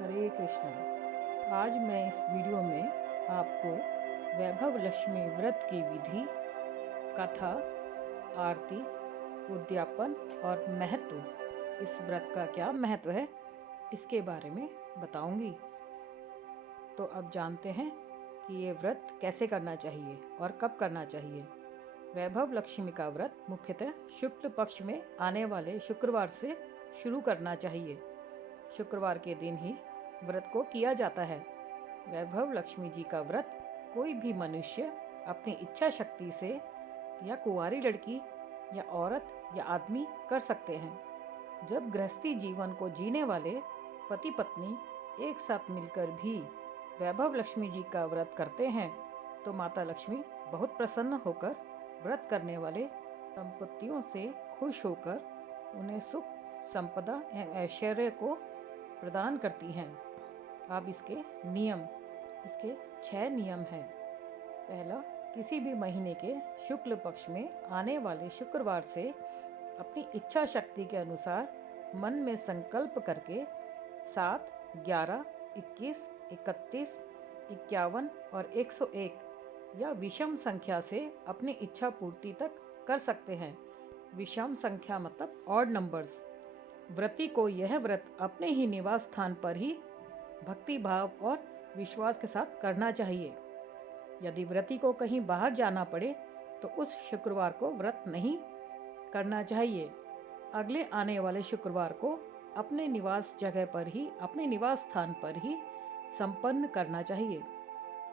हरे कृष्णा। आज मैं इस वीडियो में आपको वैभव लक्ष्मी व्रत की विधि, कथा, आरती, उद्यापन और महत्व, इस व्रत का क्या महत्व है, इसके बारे में बताऊंगी। तो अब जानते हैं कि ये व्रत कैसे करना चाहिए और कब करना चाहिए। वैभव लक्ष्मी का व्रत मुख्यतः शुक्ल पक्ष में आने वाले शुक्रवार से शुरू करना चाहिए। शुक्रवार के दिन ही व्रत को किया जाता है। वैभव लक्ष्मी जी का व्रत कोई भी मनुष्य अपनी इच्छा शक्ति से या कुंवारी लड़की या औरत या आदमी कर सकते हैं। जब गृहस्थी जीवन को जीने वाले पति पत्नी एक साथ मिलकर भी वैभव लक्ष्मी जी का व्रत करते हैं तो माता लक्ष्मी बहुत प्रसन्न होकर व्रत करने वाले दंपतियों से खुश होकर उन्हें सुख, संपदा एवं ऐश्वर्य को प्रदान करती हैं। अब इसके 6 नियम हैं। पहला, किसी भी महीने के शुक्ल पक्ष में आने वाले शुक्रवार से अपनी इच्छा शक्ति के अनुसार मन में संकल्प करके 7, 11, 21, 31, 51 और 101 या विषम संख्या से अपनी इच्छा पूर्ति तक कर सकते हैं। विषम संख्या मतलब ऑड नंबर्स। व्रती को यह व्रत अपने ही निवास स्थान पर ही भक्ति भाव और विश्वास के साथ करना चाहिए। यदि व्रती को कहीं बाहर जाना पड़े तो उस शुक्रवार को व्रत नहीं करना चाहिए। अगले आने वाले शुक्रवार को अपने निवास जगह पर ही, अपने निवास स्थान पर ही संपन्न करना चाहिए।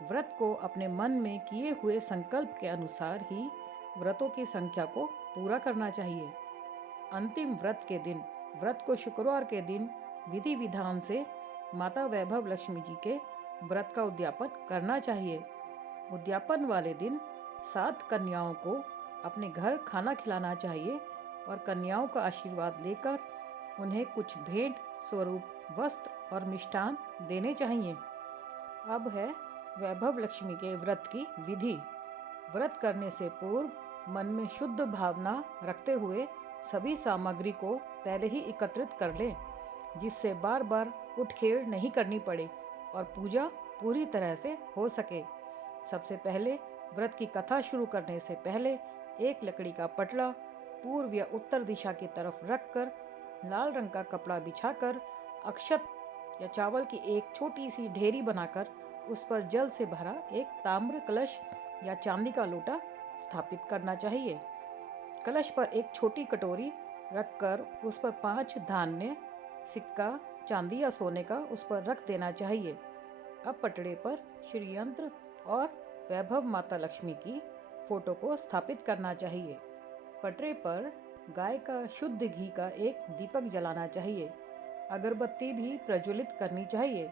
व्रत को अपने मन में किए हुए संकल्प के अनुसार ही व्रतों की संख्या को पूरा करना चाहिए। अंतिम व्रत के दिन, व्रत को शुक्रवार के दिन विधि विधान से माता वैभव लक्ष्मी जी के व्रत का उद्यापन करना चाहिए। उद्यापन वाले दिन 7 कन्याओं को अपने घर खाना खिलाना चाहिए और कन्याओं का आशीर्वाद लेकर उन्हें कुछ भेंट स्वरूप वस्त्र और मिष्ठान देने चाहिए। अब है वैभव लक्ष्मी के व्रत की विधि। व्रत करने से पूर्व मन में शुद्ध भावना रखते हुए सभी सामग्री को पहले ही एकत्रित कर लें, जिससे बार बार उठखेड़ नहीं करनी पड़े और पूजा पूरी तरह से हो सके। सबसे पहले व्रत की कथा शुरू करने से पहले एक लकड़ी का पटला पूर्व या उत्तर दिशा की तरफ रखकर लाल रंग का कपड़ा बिछाकर अक्षत या चावल की एक छोटी सी ढेरी बनाकर उस पर जल से भरा एक ताम्र कलश या चांदी का लोटा स्थापित करना चाहिए। कलश पर एक छोटी कटोरी रखकर उस पर 5 धान्य, सिक्का, चांदी या सोने का उस पर रख देना चाहिए। अब पटड़े पर श्री यंत्र और वैभव माता लक्ष्मी की फोटो को स्थापित करना चाहिए। पटड़े पर गाय का शुद्ध घी का एक दीपक जलाना चाहिए। अगरबत्ती भी प्रज्वलित करनी चाहिए।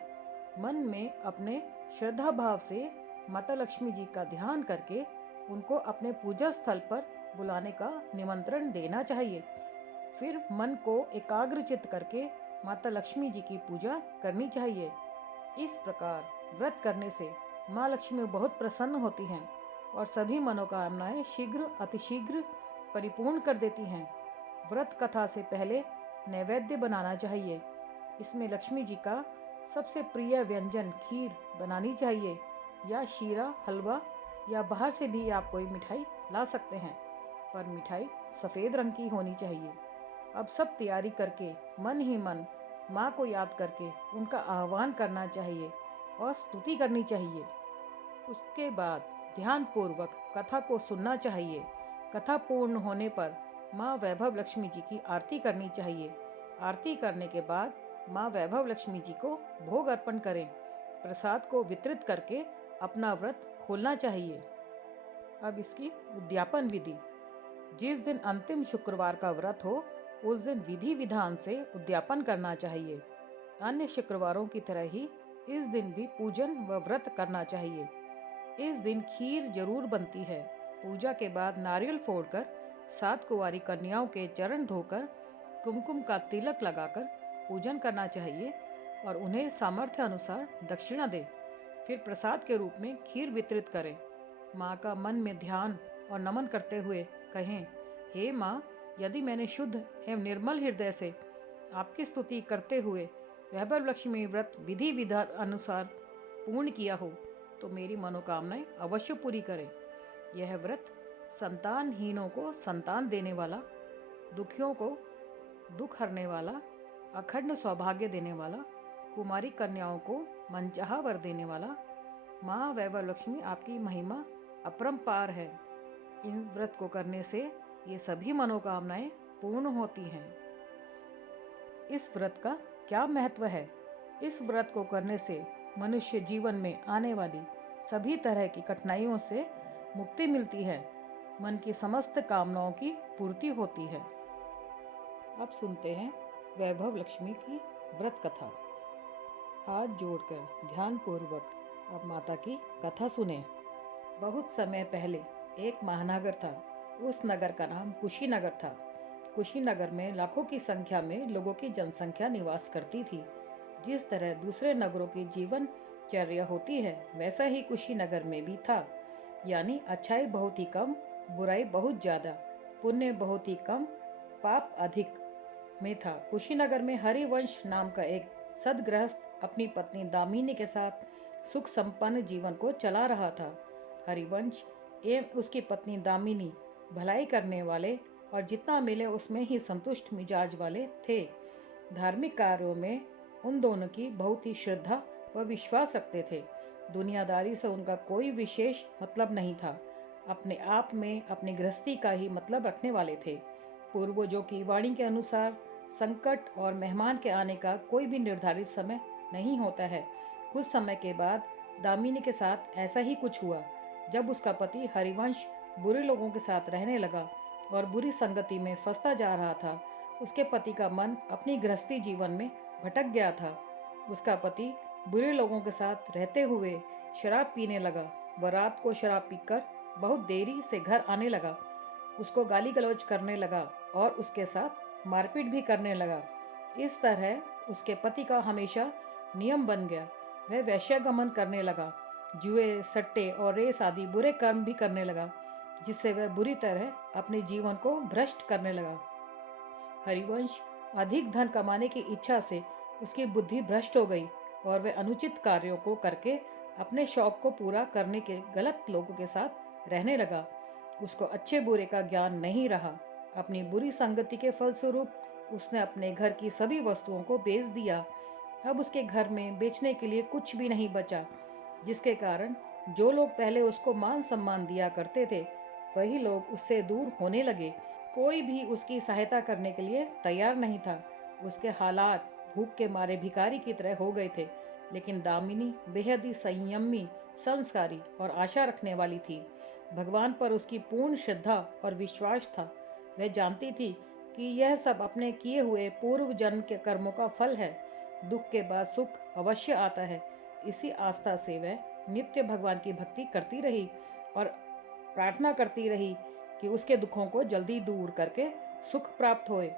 मन में अपने श्रद्धा भाव से माता लक्ष्मी जी का ध्यान करके उनको अपने पूजा स्थल पर बुलाने का निमंत्रण देना चाहिए। फिर मन को एकाग्रचित्त करके माता लक्ष्मी जी की पूजा करनी चाहिए। इस प्रकार व्रत करने से माँ लक्ष्मी बहुत प्रसन्न होती हैं और सभी मनोकामनाएं शीघ्र अतिशीघ्र परिपूर्ण कर देती हैं। व्रत कथा से पहले नैवेद्य बनाना चाहिए। इसमें लक्ष्मी जी का सबसे प्रिय व्यंजन खीर बनानी चाहिए या शीरा, हलवा या बाहर से भी आप कोई मिठाई ला सकते हैं, पर मिठाई सफ़ेद रंग की होनी चाहिए। अब सब तैयारी करके मन ही मन माँ को याद करके उनका आह्वान करना चाहिए और स्तुति करनी चाहिए। उसके बाद ध्यानपूर्वक कथा को सुनना चाहिए। कथा पूर्ण होने पर माँ वैभव लक्ष्मी जी की आरती करनी चाहिए। आरती करने के बाद माँ वैभव लक्ष्मी जी को भोग अर्पण करें। प्रसाद को वितरित करके अपना व्रत खोलना चाहिए। अब इसकी उद्यापन विधि। जिस दिन अंतिम शुक्रवार का व्रत हो उस दिन विधि विधान से उद्यापन करना चाहिए। अन्य शुक्रवारों की तरह ही इस दिन भी पूजन व व्रत करना चाहिए। इस दिन खीर जरूर बनती है। पूजा के बाद नारियल फोड़कर 7 कुंवारी कन्याओं के चरण धोकर कुमकुम का तिलक लगाकर पूजन करना चाहिए और उन्हें सामर्थ्य अनुसार दक्षिणा दें। फिर प्रसाद के रूप में खीर वितरित करें। माँ का मन में ध्यान और नमन करते हुए कहें, हे माँ, यदि मैंने शुद्ध एवं निर्मल हृदय से आपकी स्तुति करते हुए वैभव लक्ष्मी व्रत विधि विधान अनुसार पूर्ण किया हो तो मेरी मनोकामनाएं अवश्य पूरी करें। यह व्रत संतानहीनों को संतान देने वाला, दुखियों को दुख हरने वाला, अखंड सौभाग्य देने वाला, कुमारी कन्याओं को मनचाहा वर देने वाला। माँ वैभव लक्ष्मी आपकी महिमा अपरंपार है। इन व्रत को करने से ये सभी मनोकामनाएं पूर्ण होती हैं। इस व्रत का क्या महत्व है? इस व्रत को करने से मनुष्य जीवन में आने वाली सभी तरह की कठिनाइयों से मुक्ति मिलती है, मन की समस्त कामनाओं की पूर्ति होती है। अब सुनते हैं वैभव लक्ष्मी की व्रत कथा। हाथ जोड़कर ध्यानपूर्वक अब माता की कथा सुने। बहुत समय पहले एक महानगर था। उस नगर का नाम कुशीनगर था। कुशीनगर में लाखों की संख्या में लोगों की जनसंख्या निवास करती थी। जिस तरह दूसरे नगरों की जीवनचर्या होती है, वैसा ही कुशीनगर में भी था। यानी अच्छाई बहुत ही कम, बुराई बहुत ज़्यादा, पुण्य बहुत ही कम, पाप अधिक में था। कुशीनगर में हरिवंश नाम का एक सद्गृहस्थ अपनी पत्नी दामिनी के साथ सुख संपन्न जीवन को चला रहा था। हरिवंश एवं उसकी पत्नी दामिनी भलाई करने वाले और जितना मिले उसमें ही संतुष्ट मिजाज वाले थे। धार्मिक कार्यों में उन दोनों की बहुत ही श्रद्धा व विश्वास रखते थे। दुनियादारी से उनका कोई विशेष मतलब नहीं था। अपने आप में अपनी गृहस्थी का ही मतलब रखने वाले थे। पूर्वजों की वाणी के अनुसार संकट और मेहमान के आने का कोई भी निर्धारित समय नहीं होता है। कुछ समय के बाद दामिनी के साथ ऐसा ही कुछ हुआ। जब उसका पति हरिवंश बुरे लोगों के साथ रहने लगा और बुरी संगति में फंसता जा रहा था, उसके पति का मन अपनी गृहस्थी जीवन में भटक गया था। उसका पति बुरे लोगों के साथ रहते हुए शराब पीने लगा। वह रात को शराब पीकर बहुत देरी से घर आने लगा। उसको गाली गलौज करने लगा और उसके साथ मारपीट भी करने लगा। इस तरह उसके पति का हमेशा नियम बन गया। वह वैश्यागमन करने लगा, जुए, सट्टे और रेस आदि बुरे कर्म भी करने लगा, जिससे वह बुरी तरह अपने जीवन को भ्रष्ट करने लगा। हरिवंश अधिक धन कमाने की इच्छा से उसकी बुद्धि भ्रष्ट हो गई और वह अनुचित कार्यों को करके अपने शौक को पूरा करने के गलत लोगों के साथ रहने लगा। उसको अच्छे बुरे का ज्ञान नहीं रहा। अपनी बुरी संगति के फलस्वरूप उसने अपने घर की सभी वस्तुओं को बेच दिया। अब उसके घर में बेचने के लिए कुछ भी नहीं बचा, जिसके कारण जो लोग पहले उसको मान सम्मान दिया करते थे, वही लोग उससे दूर होने लगे। कोई भी उसकी सहायता करने के लिए तैयार नहीं था। उसके हालात भूख के मारे भिखारी की तरह हो गए थे। लेकिन दामिनी बेहद ही संयमी, संस्कारी और आशा रखने वाली थी। भगवान पर उसकी पूर्ण श्रद्धा और विश्वास था। वह जानती थी कि यह सब अपने किए हुए पूर्व जन्म के कर्मों का फल है। दुख के बाद सुख अवश्य आता है। इसी आस्था से वह नित्य भगवान की भक्ति करती रही और प्रार्थना करती रही कि उसके दुखों को जल्दी दूर करके सुख प्राप्त होए।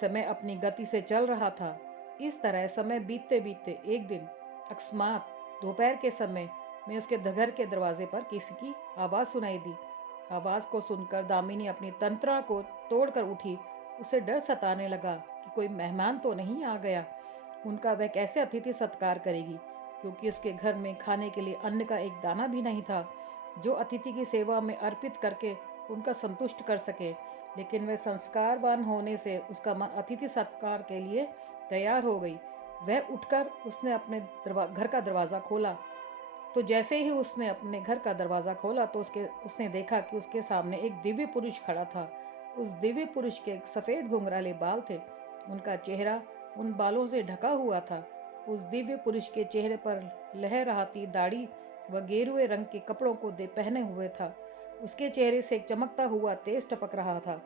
समय अपनी गति से चल रहा था। इस तरह समय बीतते बीतते एक दिन अकस्मात दोपहर के समय में उसके घर के दरवाजे पर किसी की आवाज़ सुनाई दी। आवाज़ को सुनकर दामिनी अपनी तंत्रा को तोड़कर उठी। उसे डर सताने लगा कि कोई मेहमान तो नहीं आ गया। उनका वह कैसे अतिथि सत्कार करेगी, क्योंकि उसके घर में खाने के लिए अन्न का एक दाना भी नहीं था जो अतिथि की सेवा में अर्पित करके उनका संतुष्ट कर सके। लेकिन वह संस्कारवान होने से उसका मन अतिथि सत्कार के लिए तैयार हो गई। वह उठकर उसने अपने घर का दरवाज़ा खोला। तो जैसे ही उसने अपने घर का दरवाज़ा खोला तो उसने देखा कि उसके सामने एक दिव्य पुरुष खड़ा था। उस दिव्य पुरुष के सफ़ेद घुंघराले बाल थे। उनका चेहरा उन बालों से ढका हुआ था। उस दिव्य पुरुष के चेहरे पर लहराती दाढ़ी व गेरुए रंग के कपड़ों को पहने हुए था। उसके चेहरे से एक चमकता हुआ तेज टपक रहा था।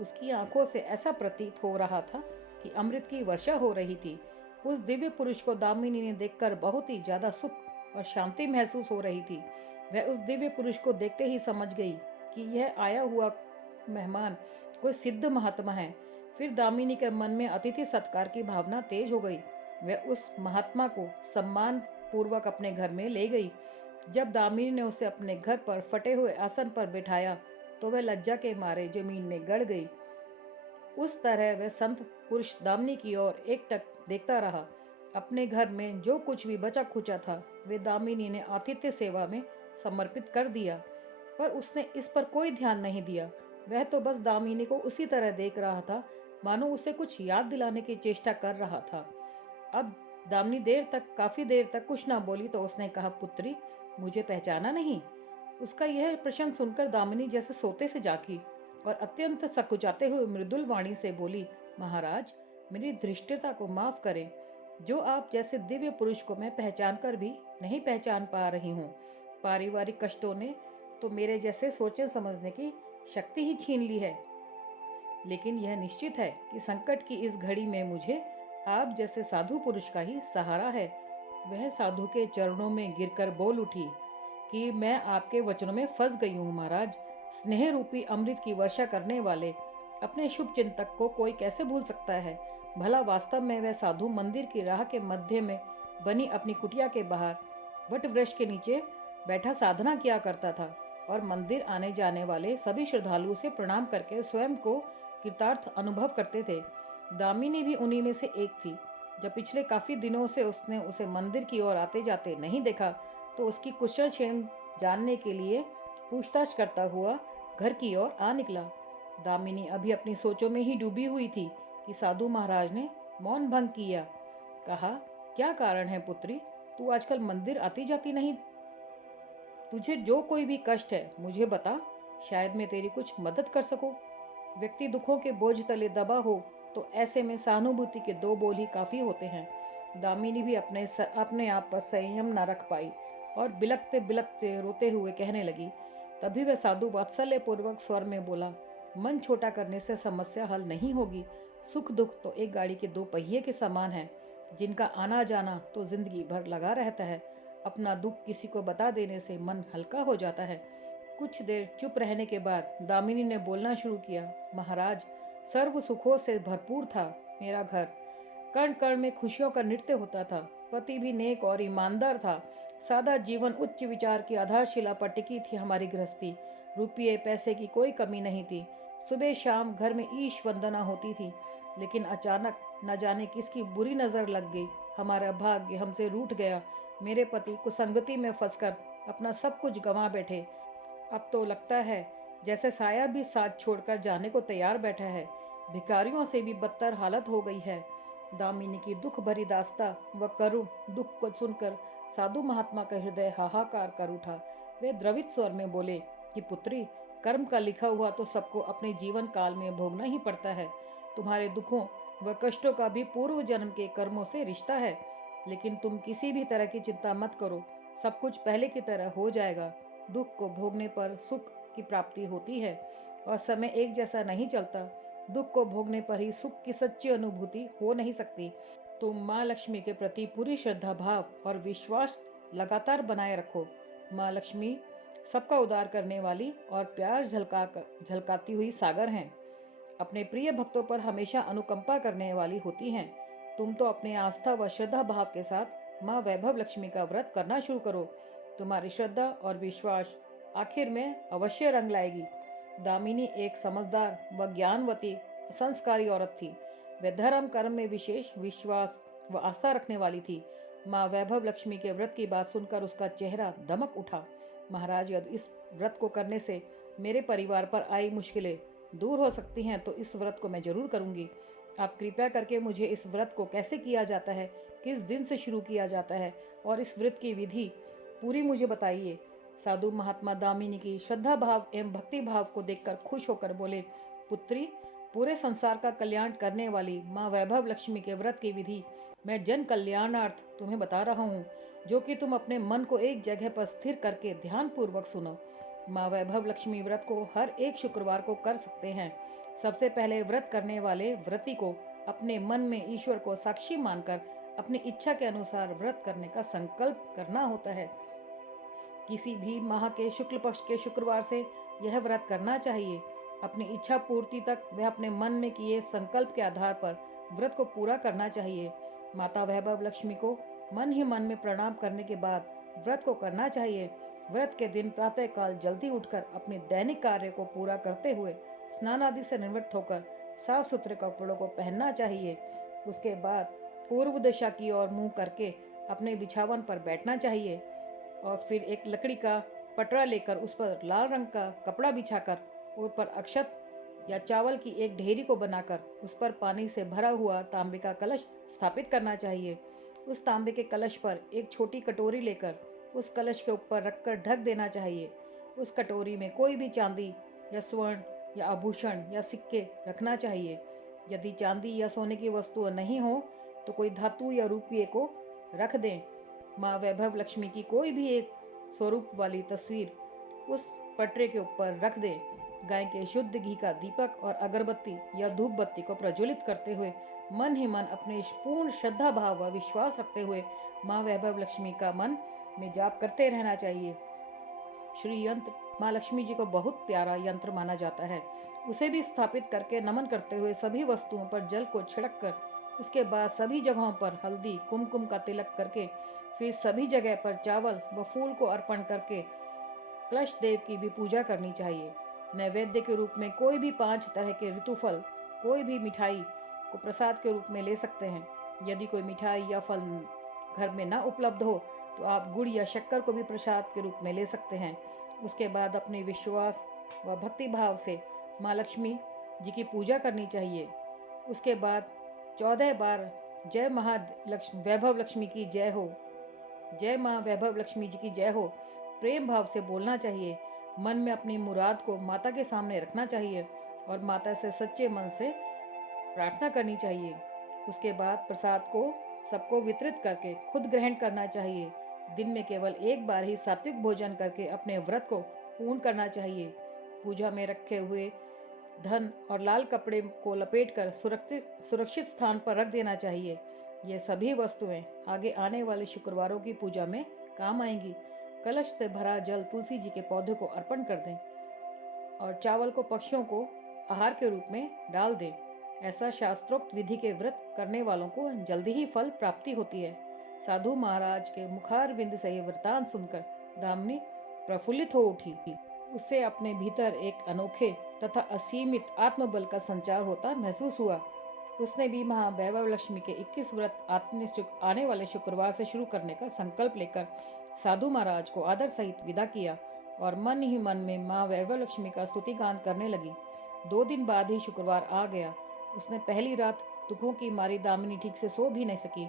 उसकी आंखों से ऐसा प्रतीत हो रहा था कि अमृत की वर्षा हो रही थी। उस दिव्य पुरुष को दामिनी ने देखकर बहुत ही ज्यादा सुख और शांति महसूस हो रही थी। वह उस दिव्य पुरुष को देखते ही समझ गई कि यह आया हुआ मेहमान कोई सिद्ध महात्मा है। फिर दामिनी के मन में अतिथि सत्कार की भावना तेज हो गई। वह उस महात्मा को सम्मान पूर्वक अपने घर में ले गई। जब दामिनी ने उसे अपने घर पर फटे हुए आसन पर बिठाया तो वह लज्जा के मारे जमीन में गड़ गई। उस तरह वह संत पुरुष दामिनी की ओर एकटक देखता रहा। अपने घर में जो कुछ भी बचा खुचा था वे दामिनी ने आतिथ्य सेवा में समर्पित कर दिया, पर उसने इस पर कोई ध्यान नहीं दिया। वह तो बस दामिनी को उसी तरह देख रहा था मानो उसे कुछ याद दिलाने की चेष्टा कर रहा था। अब दामिनी काफी देर तक कुछ ना बोली तो उसने कहा, पुत्री, मुझे पहचाना नहीं? उसका यह प्रश्न सुनकर दामिनी जैसे सोते से जागी और अत्यंत सकुचाते हुए मृदुल वाणी से बोली, महाराज, मेरी धृष्टता को माफ करें। जो आप जैसे दिव्य पुरुष को मैं पहचान कर भी नहीं पहचान पा रही हूँ। पारिवारिक कष्टों ने तो मेरे जैसे सोचने समझने की शक्ति ही छीन ली है। लेकिन यह निश्चित है कि संकट की इस घड़ी में मुझे आप जैसे साधु पुरुष का ही सहारा है। वह साधु के चरणों में गिरकर बोल उठी कि मैं आपके वचनों में फंस गई हूँ महाराज। स्नेह रूपी अमृत की वर्षा करने वाले अपने शुभ चिंतक को कोई कैसे भूल सकता है? भला वास्तव में वह साधु मंदिर की राह के मध्य में बनी अपनी कुटिया के बाहर वट वृक्ष के नीचे बैठा साधना किया करता था और मंदिर आने जाने वाले सभी श्रद्धालुओं से प्रणाम करके स्वयं को कृतार्थ अनुभव करते थे। दामिनी भी उन्हीं में से एक थी। जब पिछले काफी दिनों से उसने उसे मंदिर की ओर आते जाते नहीं देखा तो उसकी कुशल क्षेम जानने के लिए पूछताछ करता हुआ घर की ओर आ निकला। दामिनी अभी अपनी सोचों में ही डूबी हुई थी कि साधु महाराज ने मौन भंग किया। कहा, क्या कारण है पुत्री, तू आजकल मंदिर आती जाती नहीं? तुझे जो कोई भी कष्ट है मुझे बता, शायद मैं तेरी कुछ मदद कर सकूं। व्यक्ति दुखों के बोझ तले दबा हो तो ऐसे में सहानुभूति के दो बोल ही काफी होते हैं। दामिनी भी अपने आप पर संयम न रख पाई और बिलखते बिलखते रोते हुए कहने लगी। तभी वह साधु वात्सल्य पूर्वक स्वर में बोला, मन छोटा करने से समस्या हल नहीं होगी। सुख दुख तो एक गाड़ी के दो पहिए के समान है, जिनका आना जाना तो जिंदगी भर लगा रहता है। अपना दुख किसी को बता देने से मन हल्का हो जाता है। कुछ देर चुप रहने के बाद दामिनी ने बोलना शुरू किया, महाराज, सर्व सुखों से भरपूर था मेरा घर। कण कण में खुशियों का नृत्य होता था। पति भी नेक और ईमानदार था। सादा जीवन उच्च विचार की आधारशिला पर टिकी थी हमारी गृहस्थी। रुपये पैसे की कोई कमी नहीं थी। सुबह शाम घर में ईश वंदना होती थी। लेकिन अचानक न जाने किसकी बुरी नज़र लग गई। हमारा भाग्य हमसे रूठ गया। मेरे पति कुसंगति में फंसकर अपना सब कुछ गंवा बैठे। अब तो लगता है जैसे साया भी साथ छोड़कर जाने को तैयार बैठा है। भिखारियों से भी बदतर हालत हो गई है। दामिनी की दुख भरी दास्ता व करुण दुख को सुनकर साधु महात्मा का हृदय हाहाकार कर उठा। वे द्रवित स्वर में बोले कि पुत्री, कर्म का लिखा हुआ तो सबको अपने जीवन काल में भोगना ही पड़ता है। तुम्हारे दुखों व कष्टों का भी पूर्व जन्म के कर्मों से रिश्ता है। लेकिन तुम किसी भी तरह की चिंता मत करो, सब कुछ पहले की तरह हो जाएगा। दुख को भोगने पर सुख की प्राप्ति होती है और समय एक जैसा नहीं चलता। दुख को भोगने पर ही सुख की सच्ची अनुभूति हो नहीं सकती। तुम माँ लक्ष्मी के प्रति पूरी श्रद्धा भाव और विश्वास लगातार बनाए रखो। माँ लक्ष्मी सबका उद्धार करने वाली और प्यार झलकाती हुई सागर हैं। अपने प्रिय भक्तों पर हमेशा अनुकंपा करने वाली होती हैं। तुम तो अपने आस्था व श्रद्धा भाव के साथ माँ वैभव लक्ष्मी का व्रत करना शुरू करो। तुम्हारी श्रद्धा और विश्वास आखिर में अवश्य रंग लाएगी। दामिनी एक समझदार व ज्ञानवती संस्कारी औरत थी। वह धर्म कर्म में विशेष विश्वास व आस्था रखने वाली थी। माँ वैभव लक्ष्मी के व्रत की बात सुनकर उसका चेहरा दमक उठा। महाराज, यदि इस व्रत को करने से मेरे परिवार पर आई मुश्किलें दूर हो सकती हैं तो इस व्रत को मैं जरूर करूंगी। आप कृपया करके मुझे इस व्रत को कैसे किया जाता है, किस दिन से शुरू किया जाता है और इस व्रत की विधि पूरी मुझे बताइए। साधु महात्मा दामिनी की श्रद्धा भाव एवं भक्ति भाव को देखकर खुश होकर बोले, पुत्री, पूरे संसार का कल्याण करने वाली माँ वैभव लक्ष्मी के व्रत की विधि मैं जन कल्याणार्थ तुम्हें बता रहा हूँ, जो कि तुम अपने मन को एक जगह पर स्थिर करके ध्यान पूर्वक सुनो। माँ वैभव लक्ष्मी व्रत को हर एक शुक्रवार को कर सकते हैं। सबसे पहले व्रत करने वाले व्रती को अपने मन में ईश्वर को साक्षी मानकर अपनी इच्छा के अनुसार व्रत करने का संकल्प करना होता है। किसी भी माह के शुक्ल पक्ष के शुक्रवार से यह व्रत करना चाहिए। अपनी इच्छा पूर्ति तक वह अपने मन में किए संकल्प के आधार पर व्रत को पूरा करना चाहिए। माता वैभव लक्ष्मी को मन ही मन में प्रणाम करने के बाद व्रत को करना चाहिए। व्रत के दिन प्रातःकाल जल्दी उठकर अपने दैनिक कार्य को पूरा करते हुए स्नान आदि से निवृत्त होकर साफ सुथरे कपड़ों को पहनना चाहिए। उसके बाद पूर्व दिशा की ओर मुंह करके अपने बिछावन पर बैठना चाहिए और फिर एक लकड़ी का पटरा लेकर उस पर लाल रंग का कपड़ा बिछाकर ऊपर अक्षत या चावल की एक ढेरी को बनाकर उस पर पानी से भरा हुआ तांबे का कलश स्थापित करना चाहिए। उस तांबे के कलश पर एक छोटी कटोरी लेकर उस कलश के ऊपर रखकर ढक देना चाहिए। उस कटोरी में कोई भी चांदी या स्वर्ण या आभूषण या सिक्के रखना चाहिए। यदि चांदी या सोने की वस्तुएं नहीं हो तो कोई धातु या रुपये को रख दें। माँ वैभव लक्ष्मी की कोई भी एक स्वरूप वाली तस्वीर उस पटरे के ऊपर रख दें। गाय के शुद्ध घी का दीपक और अगरबत्ती या धूप बत्ती को प्रज्वलित करते हुए मन ही मन अपने पूर्ण श्रद्धा भाव व विश्वास रखते हुए माँ वैभव लक्ष्मी का मन में जाप करते रहना चाहिए। श्री यंत्र माँ लक्ष्मी जी को बहुत प्यारा यंत्र माना जाता है। उसे भी स्थापित करके नमन करते हुए सभी वस्तुओं पर जल को छिड़क कर उसके बाद सभी जगहों पर हल्दी कुमकुम का तिलक करके फिर सभी जगह पर चावल व फूल को अर्पण करके कलश देव की भी पूजा करनी चाहिए। नैवेद्य के रूप में कोई भी 5 तरह के ऋतुफल कोई भी मिठाई को प्रसाद के रूप में ले सकते हैं। यदि कोई मिठाई या फल घर में न उपलब्ध हो तो आप गुड़ या शक्कर को भी प्रसाद के रूप में ले सकते हैं। उसके बाद अपने विश्वास व भक्ति भाव से माँ लक्ष्मी जी की पूजा करनी चाहिए। उसके बाद 14 बार जय वैभव लक्ष्मी की जय हो, जय माँ वैभव लक्ष्मी जी की जय हो प्रेम भाव से बोलना चाहिए। मन में अपनी मुराद को माता के सामने रखना चाहिए और माता से सच्चे मन से प्रार्थना करनी चाहिए। उसके बाद प्रसाद को सबको वितरित करके खुद ग्रहण करना चाहिए। दिन में केवल एक बार ही सात्विक भोजन करके अपने व्रत को पूर्ण करना चाहिए। पूजा में रखे हुए धन और लाल कपड़े को लपेटकर सुरक्षित स्थान पर रख देना चाहिए। ये सभी वस्तुएं आगे आने वाले शुक्रवारों की पूजा में काम आएंगी। कलश से भरा जल तुलसी जी के पौधे को अर्पण कर दें और चावल को पक्षियों को आहार के रूप में डाल दें। ऐसा शास्त्रोक्त विधि के व्रत करने वालों को जल्दी ही फल प्राप्ति होती है। साधु महाराज के मुखारविंद से ये वृतांत सुनकर दामिनी प्रफुल्लित हो उठी। उससे अपने भीतर एक अनोखे तथा असीमित आत्मबल का संचार होता महसूस हुआ। उसने भी महा वैभव लक्ष्मी के 21 व्रत आने वाले शुक्रवार से शुरू करने का संकल्प लेकर साधु महाराज को आदर सहित विदा किया और मन ही मन में माँ वैभव लक्ष्मी का स्तुति गान करने लगी। 2 दिन बाद ही शुक्रवार आ गया। उसने पहली रात दुखों की मारी दामिनी ठीक से सो भी नहीं सकी।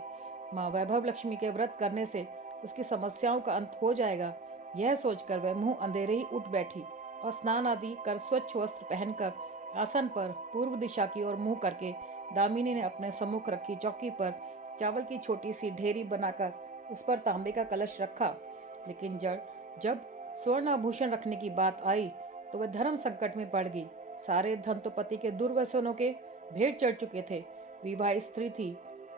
माँ वैभव लक्ष्मी के व्रत करने से उसकी समस्याओं का अंत हो जाएगा, यह सोचकर वह मुंह अंधेरे ही उठ बैठी और स्नान आदि कर स्वच्छ वस्त्र पहनकर आसन पर पूर्व दिशा की ओर मुंह करके दामिनी ने अपने सम्मुख रखी चौकी पर चावल की छोटी सी ढेरी बनाकर उस पर तांबे का कलश रखा। लेकिन जब स्वर्ण आभूषण रखने की बात आई तो वह धर्म संकट में पड़ गई। सारे धन तो पति के दुर्व्यसनों के भेंट चढ़ चुके थे। विवाहित स्त्री थी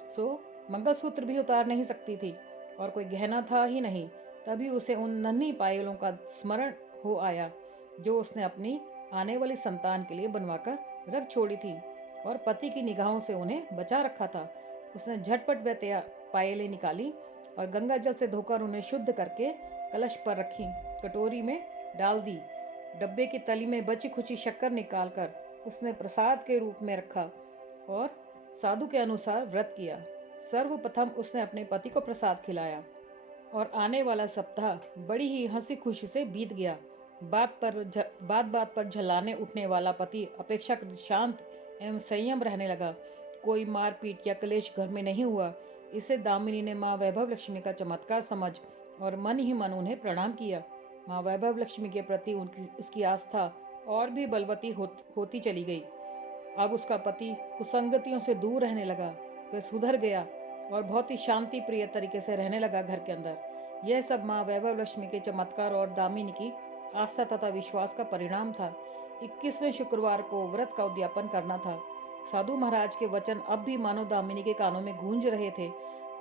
सो मंगलसूत्र भी उतार नहीं सकती थी और कोई गहना था ही नहीं। तभी उसे उन नन्ही पायलों का स्मरण हो आया जो उसने अपनी आने वाली संतान के लिए बनवाकर रख छोड़ी थी और पति की निगाहों से उन्हें बचा रखा था। उसने झटपट वह पायलें निकाली और गंगा जल से धोकर उन्हें शुद्ध करके कलश पर रखी, कटोरी में डाल दी। डब्बे की तली में बची खुची शक्कर निकालकर उसने प्रसाद के रूप में रखा और साधु के अनुसार व्रत किया। सर्वप्रथम उसने अपने पति को प्रसाद खिलाया और आने वाला सप्ताह बड़ी ही हंसी खुशी से बीत गया। बात बात पर झल्लाने उठने वाला पति अपेक्षाकृत शांत एवं संयम रहने लगा। कोई मारपीट या क्लेश घर में नहीं हुआ। इसे दामिनी ने माँ वैभव लक्ष्मी का चमत्कार समझ और मन ही मन उन्हें प्रणाम किया। माँ वैभव लक्ष्मी के प्रति उसकी आस्था और भी बलवती होती चली गई। अब उसका पति कुसंगतियों से दूर रहने लगा। वह सुधर गया और बहुत ही शांति प्रिय तरीके से रहने लगा घर के अंदर। यह सब माँ वैभव लक्ष्मी के चमत्कार और दामिनी की आस्था तथा विश्वास का परिणाम था। 21वें शुक्रवार को व्रत का उद्यापन करना था। साधु महाराज के वचन अब भी मानो दामिनी के कानों में गूंज रहे थे।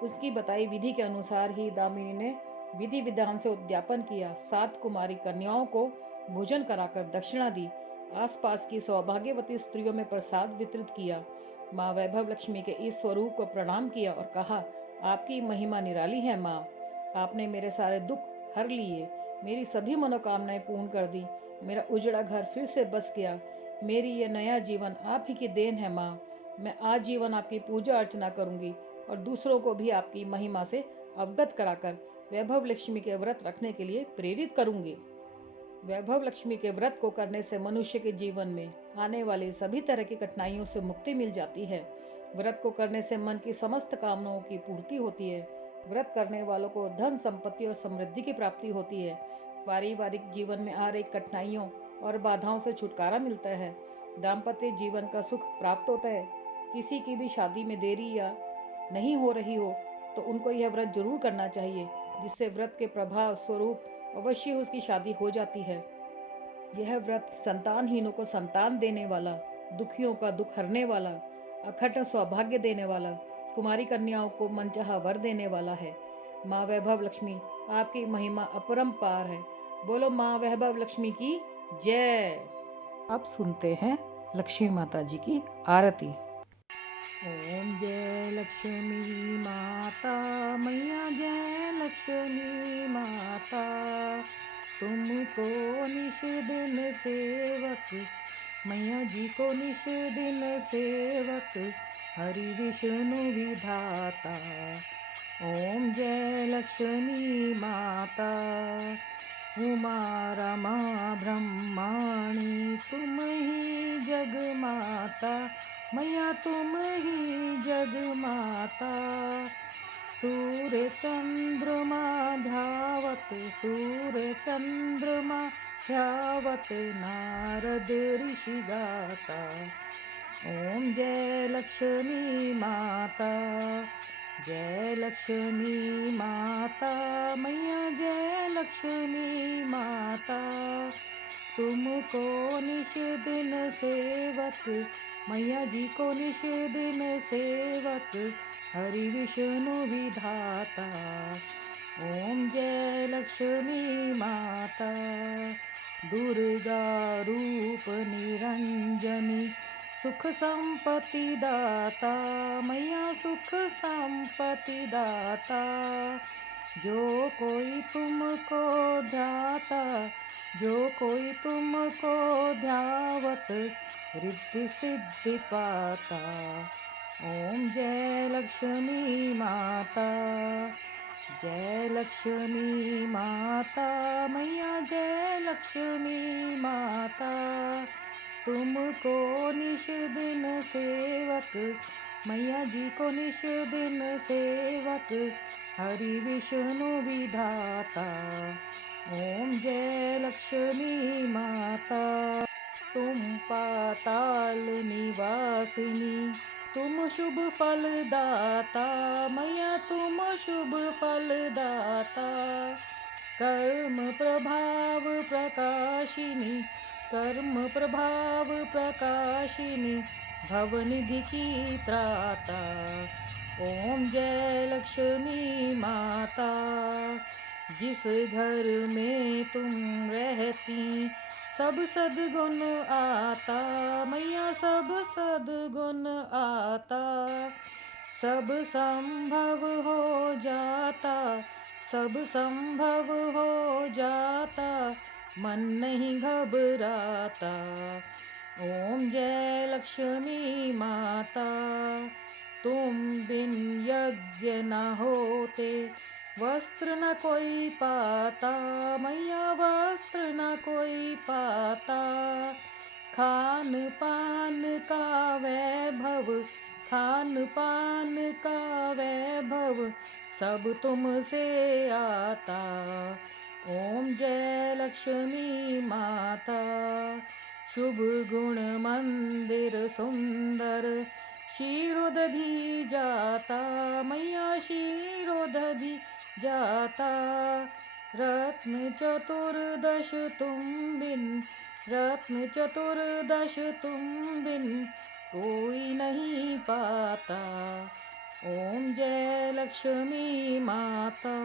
उसकी बताई विधि के अनुसार ही दामिनी ने विधि विधान से उद्यापन किया। 7 कुमारी कन्याओं को भोजन कराकर दक्षिणा दी। आसपास की सौभाग्यवती स्त्रियों में प्रसाद वितरित किया। माँ वैभव लक्ष्मी के इस स्वरूप को प्रणाम किया और कहा, आपकी महिमा निराली है माँ। आपने मेरे सारे दुख हर लिए, मेरी सभी मनोकामनाएं पूर्ण कर दी। मेरा उजड़ा घर फिर से बस गया। मेरी ये नया जीवन आप ही की देन है माँ। मैं आजीवन आपकी पूजा अर्चना करूंगी और दूसरों को भी आपकी महिमा से अवगत कराकर वैभव लक्ष्मी के व्रत रखने के लिए प्रेरित करूंगी। वैभव लक्ष्मी के व्रत को करने से मनुष्य के जीवन में आने वाली सभी तरह की कठिनाइयों से मुक्ति मिल जाती है। व्रत को करने से मन की समस्त कामनाओं की पूर्ति होती है। व्रत करने वालों को धन संपत्ति और समृद्धि की प्राप्ति होती है। पारिवारिक जीवन में आ रही कठिनाइयों और बाधाओं से छुटकारा मिलता है। दाम्पत्य जीवन का सुख प्राप्त होता है। किसी की भी शादी में देरी या नहीं हो रही हो तो उनको यह व्रत जरूर करना चाहिए, जिससे व्रत के प्रभाव स्वरूप अवश्य उसकी शादी हो जाती है। यह व्रत संतानहीनों को संतान देने वाला, दुखियों का दुख हरने वाला, अखंड सौभाग्य देने वाला, कुमारी कन्याओं को मनचाहा वर देने वाला है। माँ वैभव लक्ष्मी आपकी महिमा अपरंपार है। बोलो माँ वैभव लक्ष्मी की जय। अब सुनते हैं लक्ष्मी माता जी की आरती। ओम जय लक्ष्मी माता मैया, जय लक्ष्मी माता, तुमको निश दिन सेवक, मैया जी को निश दिन सेवक, हरि विष्णु विधाता। ओम जय लक्ष्मी माता, उमा रमा ब्रह्माणी, तुम ही जग माता, मैया तुम ही जग माता। सूर्य चंद्रमा ध्यावत, सूर्य चंद्रमा ध्यावत, नारद ऋषि गाता। ओम जय लक्ष्मी माता, जय लक्ष्मी माता, मैया जय लक्ष्मी माता, तुमको निश दिन सेवक, मैया जी को निश दिन सेवक, हरि विष्णु विधाता। ओम जय लक्ष्मी माता, दुर्गा रूप निरंजनी, सुख संपत्ति दाता, मैया सुख संपत्ति दाता। जो कोई तुमको ध्याता, जो कोई तुमको ध्यावत, रिद्धि सिद्धि पाता। ओम जय लक्ष्मी माता, जय लक्ष्मी माता, मैया जय लक्ष्मी माता, तुमको निश दिन सेवक, मैया जी को निश दिन सेवक, हरि विष्णु विधाता। ओम जय लक्ष्मी माता, तुम पाताल निवासिनी, तुम शुभ फल दाता, मैया तुम शुभ फल दाता। कर्म प्रभाव प्रकाशिनी, कर्म प्रभाव प्रकाशिनी, भवनिधि की त्राता। ओम जय लक्ष्मी माता, जिस घर में तुम रहती, सब सद्गुण आता, मैया सब सद्गुण आता। सब संभव हो जाता, सब संभव हो जाता, मन नहीं घबराता। ओम जय लक्ष्मी माता, तुम बिन यज्ञ न होते, वस्त्र न कोई पाता, मैया वस्त्र न कोई पाता। खान पान का वैभव, खान पान का वैभव, सब तुमसे आता। ओम जय लक्ष्मी माता, शुभ गुण मंदिर सुंदर, क्षीरोदधि जाता, मैया क्षीरोदधि जाता। रत्न चतुर्दश तुम बिन, रत्न चतुर्दश तुम बिन, कोई नहीं पाता। ओम जय लक्ष्मी माता,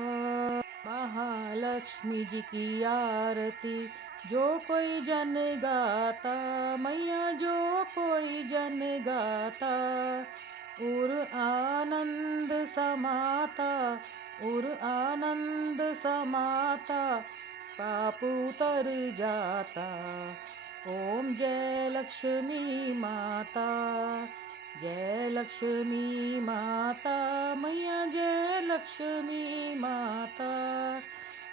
महालक्ष्मी जी की आरती जो कोई जन गाता, मैया जो कोई जन गाता, उर आनंद समाता, उर आनंद समाता, पाप उतर जाता। ओम जय लक्ष्मी माता, जय लक्ष्मी माता मैया जय लक्ष्मी माता,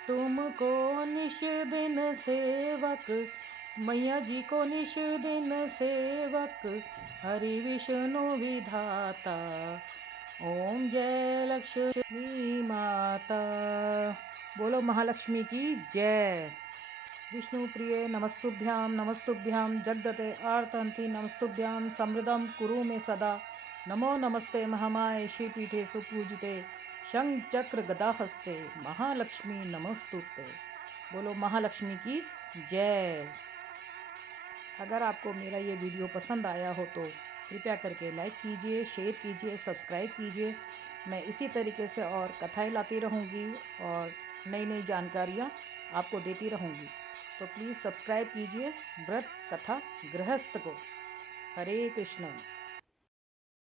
तुमको निश दिन सेवक, मैया जी को निश दिन सेवक, हरि विष्णु विधाता। ओम जय लक्ष्मी माता। बोलो महालक्ष्मी की जय। विष्णु प्रिय नमस्तुभ्यां नमस्तुभ्यां जगदते आर्तन्ति नमस्तुभ्यां समृद्धं कुरु मे सदा। नमो नमस्ते महामाये श्रीपीठे सुपूजिते, शंख चक्र गदा हस्ते, महालक्ष्मी नमस्तुते। बोलो महालक्ष्मी की जय। अगर आपको मेरा ये वीडियो पसंद आया हो तो कृपया करके लाइक कीजिए, शेयर कीजिए, सब्सक्राइब कीजिए। मैं इसी तरीके से और कथाएं लाती रहूँगी और नई नई जानकारियाँ आपको देती रहूँगी। तो प्लीज़ सब्सक्राइब कीजिए व्रत कथा गृहस्थ को। हरे कृष्ण।